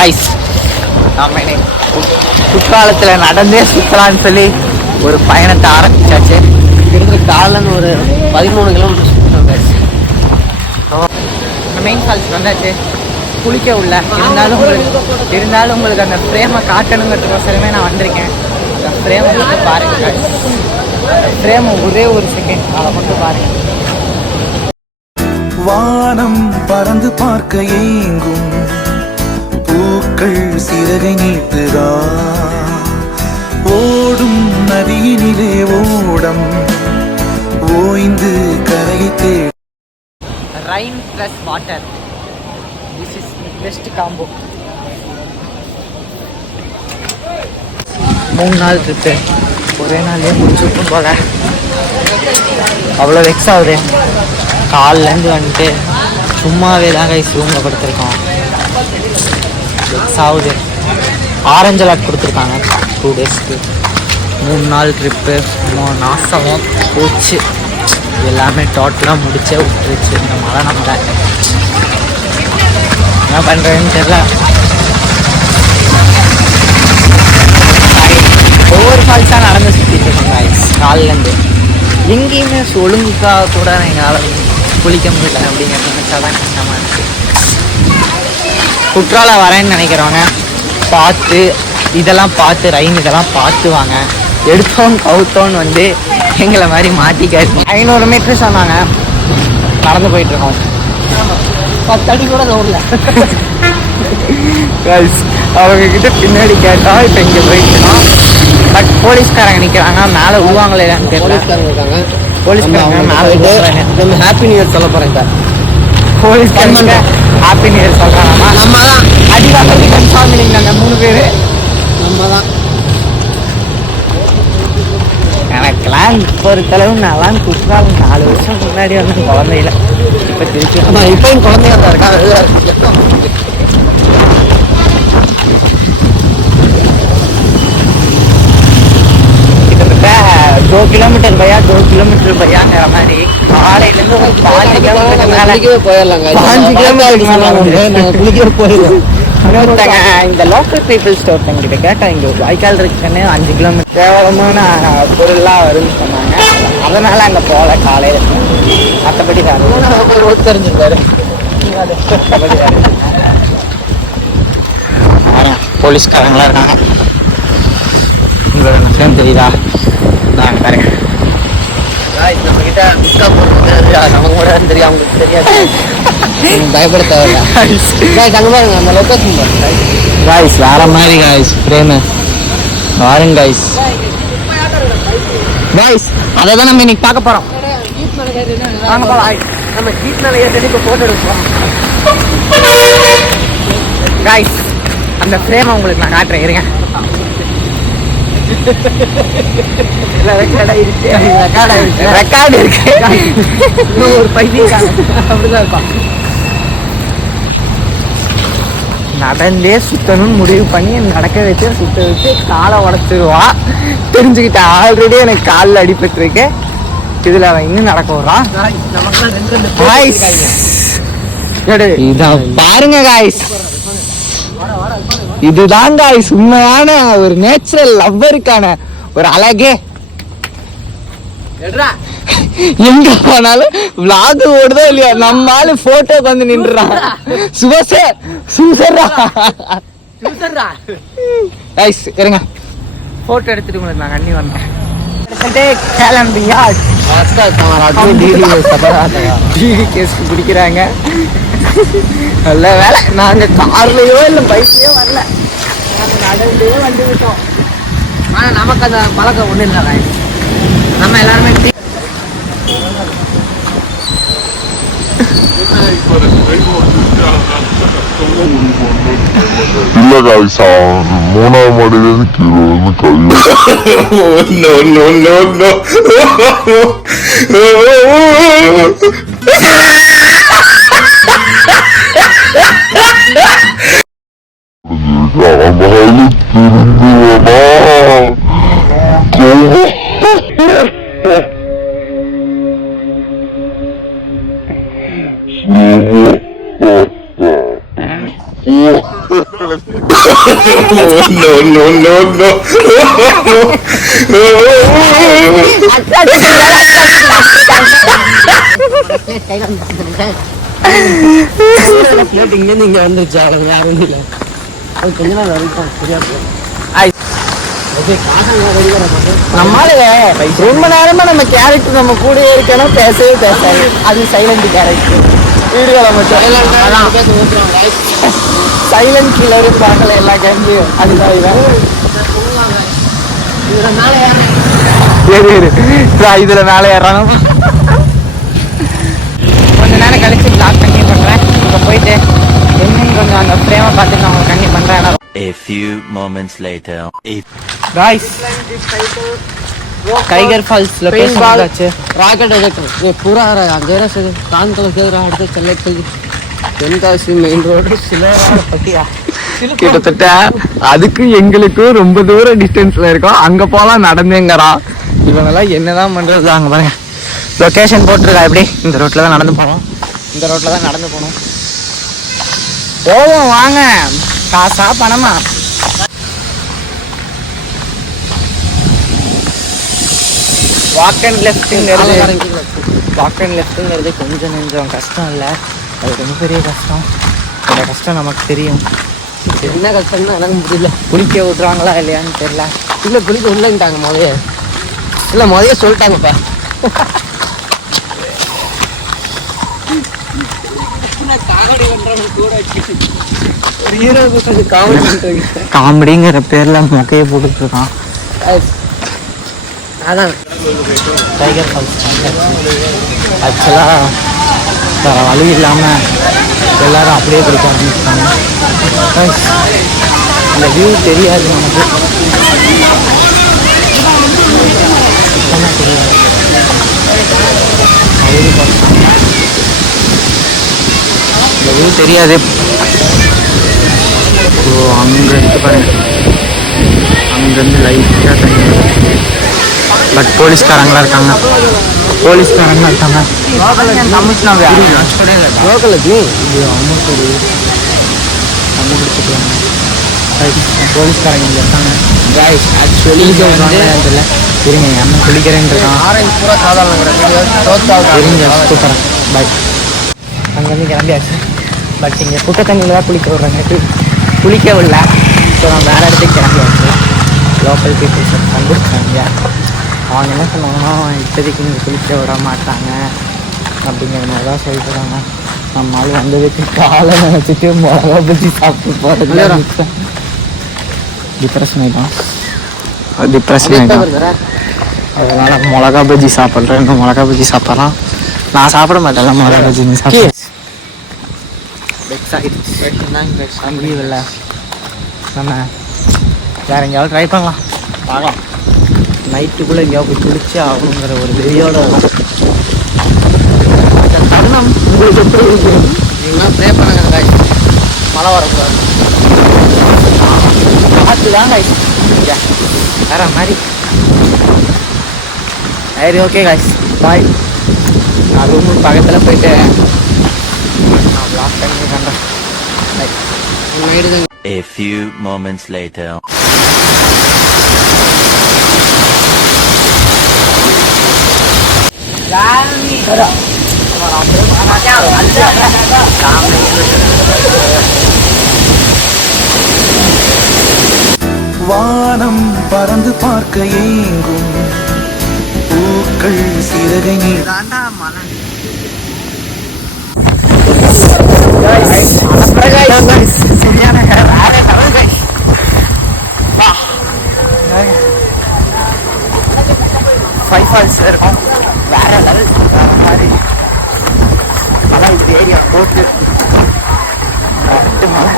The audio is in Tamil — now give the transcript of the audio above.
கைஸ் நம்ம குற்றாலத்தில் நடந்தே சுற்றலான்னு சொல்லி ஒரு பயணத்தை ஆரம்பிச்சாச்சு. கிட்டத்தட்ட காலன்னு ஒரு 13 கிலோமீட்டர் சுற்றினோம். மெயின் ஃபால்ஸ் வந்தாச்சு. குளிக்க உள்ள இருந்தாலும் உங்களுக்கு அந்த ஃப்ரேமை காட்டணுங்கிறதுக்கோசரமே நான் வந்திருக்கேன். அந்த ஃப்ரேமை மட்டும் பாருங்க. அந்த ஃப்ரேமை ஒரே ஒரு செகண்ட் அதை மட்டும் பாருங்க. வானம் பறந்து பார்க்க ஏங்கும் பூக்கள் சிறகை நீட்டுதா, ஓடும் நதியினிலே ஓடம் ஓய்ந்து கரையை தேடும். Rain plus water. This is the best combo. 3 நாள் ட்ரிப்பு ஒரே நாள்லேயே முடிச்சுக்கும் போல. அவ்வளோ வெக்ஸ் ஆகுது. காலிலேருந்து வந்துட்டு சும்மாவே தான் கைஸ் ரூமில் படுத்திருக்கோம். வெக்ஸ் ஆகுது. ஆரஞ்சு அலர்ட் கொடுத்துருக்காங்க 2 டேஸ்க்கு. 3 நாள் ட்ரிப்பு நாசமாக போச்சு. எல்லாமே டோட்டலாக முடிச்சே விட்டுருச்சு இந்த மழை. நம்ம என்ன பண்ணுறதுன்னு தெரியல. ஒவ்வொரு ஃபால்ஸாக நடந்து சுற்றிட்டு இருக்கோங்க ஐஸ் காலிலேருந்து. எங்கேயுமே ஒழுங்குக்காக கூட எங்களால் குளிக்க முடியல அப்படிங்கிறது நினச்சாதான் கஷ்டமாக இருக்குது. குற்றாலம் வரேன்னு நினைக்கிறவங்க பார்த்து இதெல்லாம் பார்த்து இதெல்லாம் பார்த்து வாங்க. எடுத்தோம் கவுத்தோன்னு வந்து எங்களை மாதிரி மாட்டிக்காரு. 500 மீட்டர் சொன்னாங்க. நடந்து போயிட்டுருக்கோம். 10 அடி கூட ரோடில் அவங்கக்கிட்ட பின்னாடி கேட்டால் இப்போ இங்கே போயிட்டுருக்கோம். பட் போலீஸ்காரங்க நிற்கிறாங்க. மேலே விழுவாங்களே போலீஸ்காரங்க இருக்காங்க. போலீஸ்காரங்க மேலே ஹாப்பி நியூ இயர் சொல்ல போகிறேன் சார். போலீஸ்காரங்க ஹாப்பி நியூ இயர் சொல்கிறாங்கம்மா. நம்ம தான் அடி வாங்கி கன்ஃபார்ம் பண்ணிங்களாங்க 3 பேர். நம்ம தான் எனக்கெல்லாம் பொறுத்தளவு நான்லாம் குற்றாலம் 4 வருஷம் முன்னாடி வந்து குழந்தையில. இப்போ திருப்பி இப்போயும் குழந்தையா தான் இருக்கா. கிட்டத்தட்ட 2 கிலோமீட்டர் பையாங்கிற மாதிரி காலையிலேருந்து 5 கிலோமீட்டர் மேலே போயிடலாங்க. 5 கிலோமீட்டருக்கு மேலே நாங்கள் குளிக்க போயிடுவோம். இந்த லோக்கல் பீப்புள்ஸ் ஒருத்தங்கிட்ட கேட்டால் இங்கே வாய்க்கால் இருக்குன்னு 5 கிலோமீட்டர் கேவலமான பொருள்லாம் வரும்னு சொன்னாங்க. அதனால் அங்கே போகல காலையில். மற்றபடி ரோட் தெரிஞ்சிருக்காரு. போலீஸ்காரங்களாம் இருக்காங்க. உங்களுக்கு தெரியுதா? நான் பாருங்க நம்ம கிட்ட நமக்கு கூட தெரியும், அவங்களுக்கு தெரியாது. பயப்பட தேவையில்ல. அங்கே பாருங்க அந்த லொக்கேஷன் பாருங்க காய்ஸ். வேற மாதிரி காய்ஸ் ஃப்ரேமு பாருங்க காய்ஸ். அதை தான் நம்ம இன்னைக்கு பார்க்க போகிறோம். நம்ம ஜீப் மேலே ஏற்றி இப்போ ஃபோட்டோ எடுப்போம் காய்ஸ். அந்த ஃப்ரேமை உங்களுக்கு நான் காட்டுறேன் இருங்க. ரெக்கார்டு இருக்கு. ஒரு பையன் அப்படிதான் இருப்பான். நடந்தே சுத்தணும்னு முடிவு பண்ணி நடக்க வச்சு சுத்த வச்சு காலை உடச்சிருவா. தெரிஞ்சுக்கிட்ட ஆல்ரெடி எனக்கு காலில் அடிபட்டுருக்கு. இதில் அவன் இன்னும் நடக்க வர்றான். இதான் பாருங்க காய்ஸ். இதுதான் காய்ஸ் உண்மையான ஒரு நேச்சுரல் லவ்வருக்கான ஒரு அழகே. எங்க போனாலும் விளாக் ஓடுதோ இல்லையா, நம்ம ஆளு போட்டோக்கு வந்து நின்றுறான். இருங்க போட்டோ எடுத்துட்டு உங்களுக்கு நான் அண்ணி வந்தேன். கிளம்பியா கேஸ்க்கு பிடிக்கிறாங்க. நல்ல வேலை நாங்க கார்லயோ இல்லை பைக்லயோ வரல, நாங்க நடந்தே வந்து விட்டோம். ஆனா நமக்கு அந்த பழக்கம் ஒண்ணு இல்லை. நம்ம எல்லாருமே இல்ல காய்ஸா 3ஆம் மாடியிலிருந்து கீழே வந்து பிளேட் இங்கேருந்து இங்கே வந்துருச்சு அவ்வளோ வேற ஒன்றும் இல்லை அது கொஞ்ச நாள் வரைக்கும் சரியா போகும் நம்மளால ரொம்ப நேரமா நம்ம கேரக்டர் நம்ம கூடயே இருக்கணும், பேசவே பேசாது. அது சைலண்ட் கேரக்டர். வீடுகளை மட்டும் சைலண்ட் கில்லர் பார்க்கல எல்லா கேம்லையும். அதுதான் இதுல மேலே ஏறானு கொஞ்ச நேரம் கழிச்சு பிளாக் கண்டினியூ பண்றேன். இப்போ போயிட்டு இன்னும் கொஞ்சம் அந்த ஃப்ரேமை பார்த்துட்டு நான் உங்களுக்கு கண்டினியூ பண்றேன். A few moments later. Guys, tiger falls location आச்சு. ராக்கெட் எஜெக்டர் ये पूरा आ रहा है अंधेरा से कान तक खेल रहा है चलने के लिए தென்காசி மெயின் ரோடு சிலராட பட்டியா கிட்டத்தட்ட அதுக்கு எங்களுக்கும் ரொம்ப தூரம் டிஸ்டன்ஸ்ல இருக்கோம். அங்க போலாம் நடந்தேங்கிறா. இவங்கெல்லாம் என்னதான் பண்றது. அங்க பாருங்க லொகேஷன் போட்டிருக்கா. எப்படி இந்த ரோட்ல தான் நடந்து போகணும். இந்த ரோட்ல தான் நடந்து போகணும். போவோம் வாங்க. காசா பணமா? வாக் அண்ட் லெஃப்ட்டுங்கிறது கொஞ்சம் நெஞ்சம் கஷ்டம் இல்லை, அது ரொம்ப பெரிய கஷ்டம். அந்த கஷ்டம் நமக்கு தெரியும். என்ன கஷ்டம்னா எனக்கு முடியல. குளிக்க விட்றாங்களா இல்லையான்னு தெரியல. இல்லை குளிக்க உள்ளேன்ட்டாங்க முதல்ல. இல்லை முதல்ல சொல்லிட்டாங்கப்பா. காமெடிங்கிற பேர்ல மொக்கையை போட்டுட்டு இருக்கான். அதான் டைகர் ஃபால்ஸ் ஆக்சுவலாக வேறு வழி இல்லாமல் எல்லோரும் அப்படியே குளிக்க ஆரம்பிச்சிட்டாங்க. இந்த வியூ தெரியாது நமக்கு, சுத்தமாக தெரியாது. இந்த வியூ தெரியாது. ஸோ அங்கே இருக்கு பாருங்க, அங்கேருந்து லைட்டாக தண்ணி. பட் போலீஸ்காரங்களாம் இருக்காங்க. போலீஸ்காரங்க இங்கே இருக்காங்க. ஆக்சுவலி இங்கே வந்து இருங்க, என் அண்ணன் குளிக்கிறேன்னு இருக்கான். சூப்பராக பை. அங்கேருந்து கிளம்பியாச்சு. பட் இங்கே குட்டை தண்ணியில் தான் குளிக்க விட்றாங்க. குளிக்க விடல. ஸோ நான் வேறு இடத்துக்கு கிளம்பியாச்சு. லோக்கல் பீப்புள்ஸ் வந்துருக்காங்க. அவங்க என்ன சொன்னாங்கன்னா இப்போதைக்கு இங்கே குளிக்க விட மாட்டாங்க அப்படிங்கிற மாதிரி தான் சொல்லிட்டுருக்காங்க. நம்மளால் வந்ததுக்கு காலை நினச்சிட்டு மிளகா பஜ்ஜி சாப்பிட்டு போகிறது டிப்ரெஷன் ஆகிட்டான். அதனால் மிளகா பஜ்ஜி சாப்பிட்றேன். இன்னும் மிளகா பஜ்ஜி சாப்பிட்லாம். நான் சாப்பிட மாட்டேன்ல மிளகா பஜ்ஜி. நீ சாப்பிட்டு இல்லை நம்ம வேறு எங்கேயாவது ட்ரை பண்ணலாம், பார்க்கலாம். நைட்டுக்குள்ளே எங்கேயாவது போய் குளிச்சு ஆகணுங்கிற ஒரு வெறியோட தருணம் உங்களுக்கு எப்படி இருக்கு? நீங்களாம் ப்ரே பண்ணுங்க காய்ஸ், மழை வரக்கூடாது. பார்த்து தான் காய்ஸ் வேற மாதிரி. சரி ஓகே காய்ஸ் பாய். நான் ரூமுக்கு பக்கத்தில் போயிட்டு நான் லாக் பண்ணி பண்ணுறேன். A few moments later. வானம் பறந்து பார்க்க ஏங்கும் பூக்கள் சிறகை நீர் இருக்கும். வேற லெவல் மாதிரி. அதான் இந்த ஏரியா போட்டு மழை